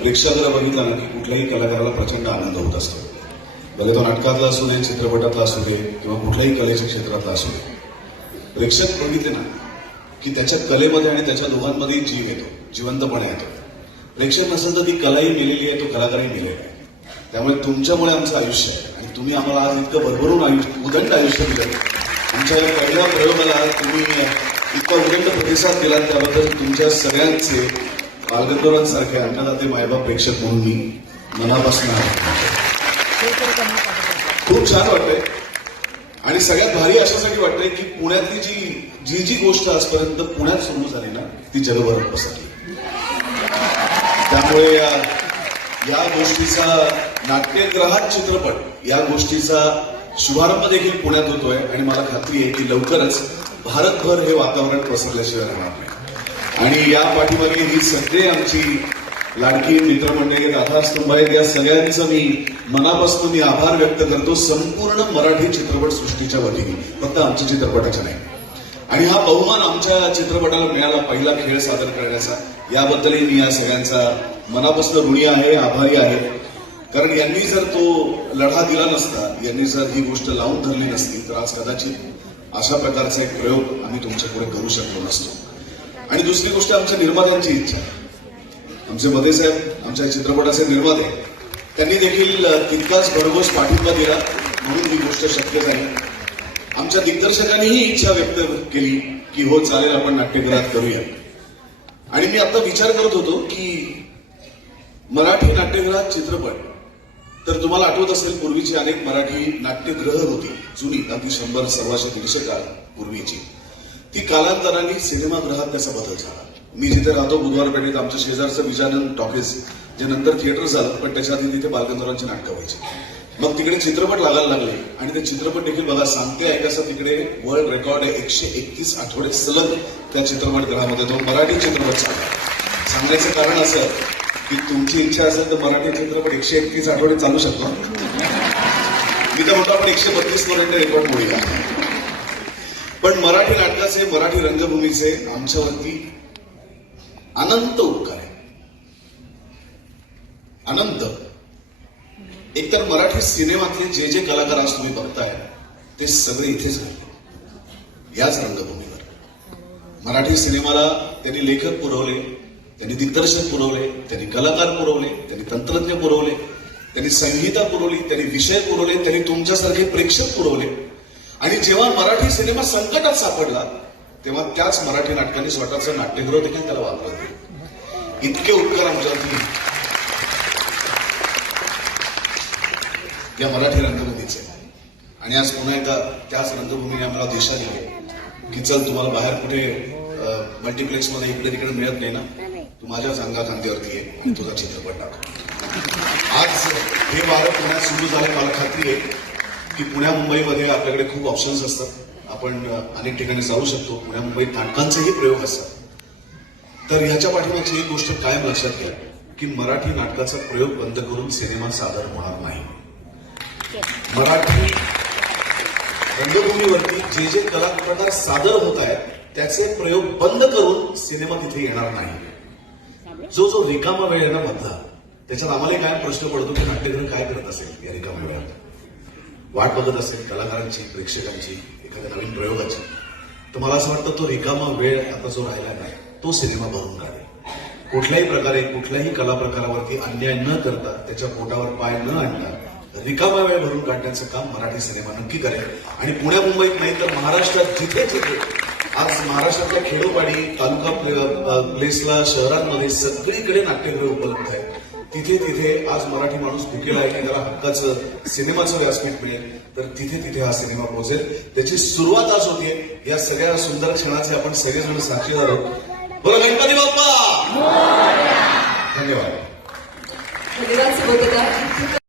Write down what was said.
प्रेक्षकाला बघितला ना की कुठल्याही कलाकाराला प्रचंड आनंद होत असतो. भले तो नाटकातला असू दे चित्रपटातला असू दे किंवा कुठल्याही कलेच्या क्षेत्रातला असू दे. प्रेक्षक बघितले ना की त्याच्या कलेमध्ये आणि त्याच्या दोघांमध्ये जीव येतो जिवंतपणा येतो. प्रेक्षक नसेल तर ती कलाही मेलेली आहे तो कलाकारही मेलेला आहे. त्यामुळे तुमच्यामुळे आमचं आयुष्य आहे. आणि तुम्ही आम्हाला आज इतकं भरभरून आयुष्य उदंड आयुष्य दिलं. आमच्या या पहिल्या प्रयोगाला तुम्ही इतका उदंड प्रतिसाद दिला त्याबद्दल तुमच्या सगळ्यांचे बालगंधर्वांसारखे अन्नदाते मायबाप प्रेक्षक म्हणून मी मनापासून खूप छान वाटतंय. आणि सगळ्यात भारी अशासाठी वाटतंय की पुण्यातली जी जी जी गोष्ट आजपर्यंत पुण्यात सुरू झाली ना ती जगभरात पसरली. त्यामुळे या या गोष्टीचा नाट्यग्रहात चित्रपट या गोष्टीचा शुभारंभ देखील पुण्यात होतोय. आणि मला खात्री आहे की लवकरच भारतभर हे वातावरण पसरल्याशिवाय राहणार नाही. आणि या पाठीमागे ही सगळे आमची लाडकी मित्रमंडळी राधास्तंभ आहेत या सगळ्यांचं मी मनापासून मी आभार व्यक्त करतो. संपूर्ण मराठी चित्रपट सृष्टीच्या वतीने फक्त आमच्या चित्रपटाच्या नाही. आणि हा बहुमान आमच्या चित्रपटाला मिळाला पहिला खेळ सादर करण्याचा. याबद्दलही मी या सगळ्यांचा मनापासून ऋणी आहे आभारी आहे. कारण यांनी जर तो लढा दिला नसता यांनी जर ही गोष्ट लावून धरली नसती तर आज कदाचित अशा प्रकारचा एक प्रयोग आम्ही तुमच्याकडे करू शकलो नसतो. आणि दुसरी गोष्ट आमच्या निर्मात्यांची इच्छा आमचे मदे साहेब आमच्या चित्रपटाचे निर्माते त्यांनी देखील तितकाच भरघोस पाठिंबा दिला म्हणून ही गोष्ट शक्य झाली. आमच्या दिग्दर्शकांनीही इच्छा व्यक्त केली की हो चालेल आपण नाट्यगृहात करूया. आणि मी आता विचार करत होतो की मराठी नाट्यगृहात चित्रपट तर तुम्हाला आठवत असेल पूर्वीची अनेक मराठी नाट्यगृह होती जुनी अगदी शंभर सव्वाशे दीडशे काळ पूर्वीची. ती कालांतराने सिनेमागृहात त्याचा बदल झाला. मी जिथे राहतो बुधवार पेठेत आमच्या शेजारचं विजानन टॉकीज जे नंतर थिएटर झालं पण त्याच्या आधी तिथे बालगंधर्वांची नाटकं व्हायची. मग तिकडे चित्रपट लागायला लागले आणि ते चित्रपट देखील बघा सांगते आहे कसं तिकडे वर्ल्ड रेकॉर्ड आहे एकशे एकतीस आठवडे सलग त्या चित्रपटगृहामध्ये तो मराठी चित्रपट चालला. सांगायचं कारण असं की तुमची इच्छा असेल तर मराठी चित्रपट एकशे एकतीस आठवडे चालू शकतो. मी तर म्हणतो आपण एकशे बत्तीस पर्यंत रेकॉर्ड मोडूया. पण मराठी नाटकाचे मराठी रंगभूमीचे आमच्यावरती अनंत उपकार आहे अनंत. एकतर मराठी सिनेमातले जे जे कलाकार आज तुम्ही बघताय ते सगळे इथेच घडले. याच रंगभूमीवर. मराठी सिनेमाला त्यांनी लेखक पुरवले त्यांनी दिग्दर्शक पुरवले त्यांनी कलाकार पुरवले त्यांनी तंत्रज्ञ पुरवले त्यांनी संहिता पुरवली त्यांनी विषय पुरवले त्यांनी तुमच्यासारखे प्रेक्षक पुरवले. आणि जेव्हा मराठी सिनेमा संकटात सापडला तेव्हा त्याच मराठी नाटकांनी स्वतःचं नाट्यगृह देखील त्याला वापरत इतके उपकार आमच्यावरती या मराठी रंगभूमीचे. आणि आज पुन्हा एकदा त्याच रंगभूमीने आम्हाला दिशा दिली. की चल तुम्हाला बाहेर कुठे मल्टिप्लेक्समध्ये इकडे तिकडे मिळत नाही ना तू माझ्याच अंगा खांद्यावरती ये तुझा चित्रपट टाक. आज हे वारं पुण्यात सुरू झाले मला खात्री आहे. की पुण्या मुंबईमध्ये आपल्याकडे खूप ऑप्शन्स असतात. आपण अनेक ठिकाणी जाऊ शकतो. पुण्या मुंबईत नाटकांचेही प्रयोग असतात. तर ह्याच्या पाठीमागची एक गोष्ट कायम लक्षात घ्या की मराठी नाटकाचा प्रयोग बंद करून सिनेमा सादर होणार नाही. मराठी रंगभूमीवरती जे जे कला प्रकार सादर होत आहेत त्याचे प्रयोग बंद करून सिनेमा तिथे येणार नाही. जो जो रिकामा वेळ आहे ना मधला त्याच्यात आम्हाला काय प्रश्न पडतो की नाट्यगृह काय करत असेल या रिकाम्या वेळात. वाट बघत असेल कलाकारांची प्रेक्षकांची एखाद्या नवीन प्रयोगाची तर मला असं वाटतं तो रिकामा वेळ आता जो राहिला नाही तो सिनेमा भरून काढेल. कुठल्याही प्रकारे कुठल्याही कला प्रकारावरती अन्याय न करता त्याच्या पोटावर पाय न आणता रिकामा वेळ भरून काढण्याचं काम मराठी सिनेमा नक्की करेल. आणि पुण्या मुंबईत नाही तर महाराष्ट्रात जिथे जिथे आज महाराष्ट्रातल्या खेडोपाडी तालुका प्लेसला शहरांमध्ये सगळीकडे नाट्यगृह उपलब्ध आहेत. तिथे तिथे आज मराठी माणूस भुकेला आहे की त्याला हक्काचं सिनेमाचं व्यासपीठ मिळेल. तर तिथे तिथे हा सिनेमा पोहोचेल. त्याची सुरुवात आज होतीये. या सगळ्या सुंदर क्षणाचे आपण सगळेजण साक्षीदार आहोत. बरं गणपती बाप्पा! धन्यवाद.